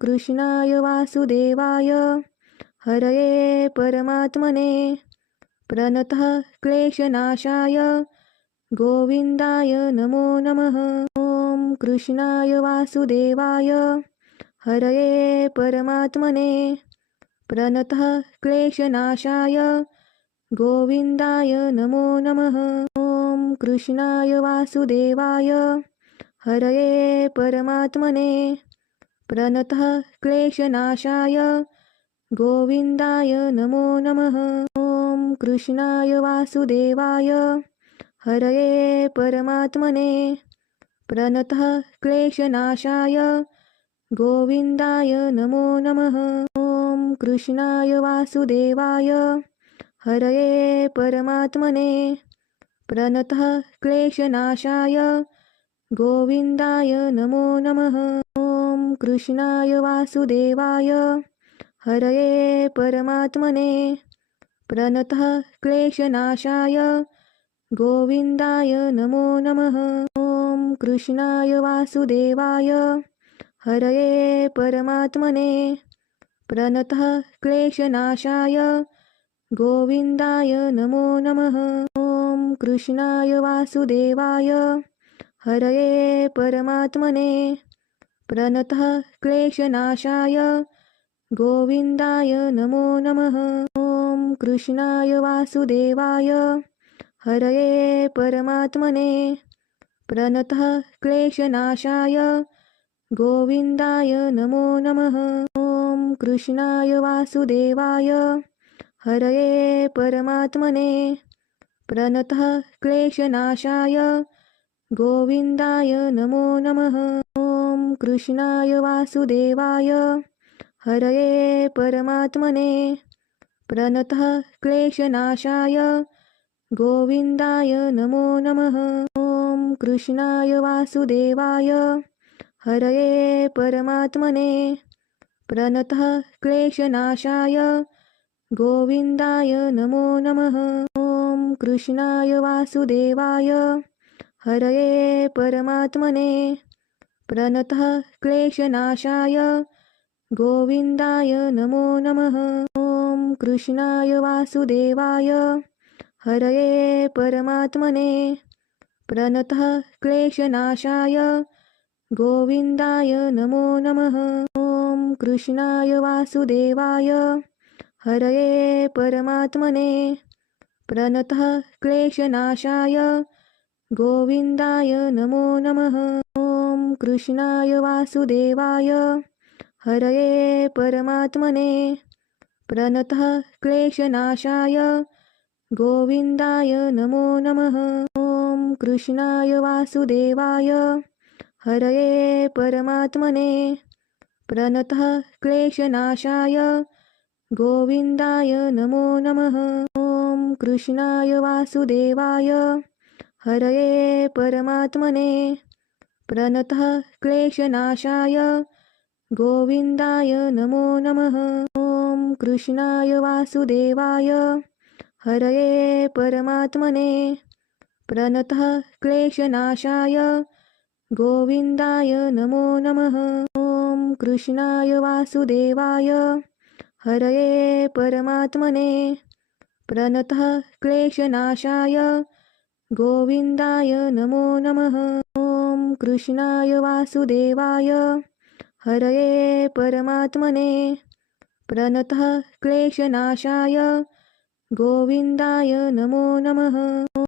कृष्णाय वासुदेवाय हरये परमात्मने प्रणतः क्लेशनाशाय गोविन्दाय नमो नमः। ॐ कृष्णाय वासुदेवाय हरये परमात्मने प्रणतः क्लेशनाशाय गोविन्दाय नमो नमः। ॐ कृष्णाय वासुदेवाय हरये परमात्मने प्रणतः क्लेशनाशाय गोविन्दाय नमो नमः। ॐ कृष्णाय वासुदेवाय हरये परमात्मने प्रणतः क्लेशनाशाय गोविन्दाय नमो नमः। ॐ कृष्णाय वासुदेवाय हरये परमात्मने प्रणतः क्लेशनाशाय गोविन्दाय नमो नमः। ॐ कृष्णाय वासुदेवाय हरये परमात्मने प्रणतः क्लेशनाशाय गोविन्दाय नमो नमः। ॐ कृष्णाय वासुदेवाय हरये परमात्मने प्रणतः क्लेशनाशाय गोविन्दाय नमो नमः। ॐ कृष्णाय वासुदेवाय हरये परमात्मने प्रणतः क्लेशनाशाय गोविन्दाय नमो नमः। ॐ कृष्णाय वासुदेवाय हरये परमात्मने प्रणतः क्लेशनाशाय गोविन्दाय नमो नमः। ॐ कृष्णाय वासुदेवाय हरये परमात्मने प्रणतः क्लेशनाशाय गोविन्दाय नमो नमः। ॐ कृष्णाय वासुदेवाय हरये परमात्मने प्रणतः क्लेशनाशाय गोविन्दाय नमो नमः। ॐ कृष्णाय वासुदेवाय हरये परमात्मने प्रणतः क्लेशनाशाय गोविन्दाय नमो नमः। ॐ कृष्णाय वासुदेवाय हरये परमात्मने प्रणतः क्लेशनाशाय गोविन्दाय नमो नमः। ॐ कृष्णाय वासुदेवाय हरये परमात्मने प्रणतः क्लेशनाशाय गोविन्दाय नमो नमः। ॐ कृष्णाय वासुदेवाय हरये परमात्मने प्रणतः क्लेशनाशाय गोविन्दाय नमो नमः। ॐ कृष्णाय वासुदेवाय हरये परमात्मने प्रणतः क्लेशनाशाय गोविन्दाय नमो नमः। ॐ कृष्णाय वासुदेवाय हरये परमात्मने प्रणतः क्लेशनाशाय गोविन्दाय नमो नमः। ॐ कृष्णाय वासुदेवाय हरये परमात्मने प्रणतः क्लेशनाशाय गोविन्दाय नमो नमः। ॐ कृष्णाय वासुदेवाय हरये परमात्मने प्रणतः क्लेशनाशाय गोविन्दाय नमो नमः। ॐ कृष्णाय वासुदेवाय हरये परमात्मने प्रणतः क्लेशनाशाय गोविन्दाय नमो नमः। ॐ कृष्णाय वासुदेवाय हरये परमात्मने प्रणतः क्लेशनाशाय गोविन्दाय नमो नमः।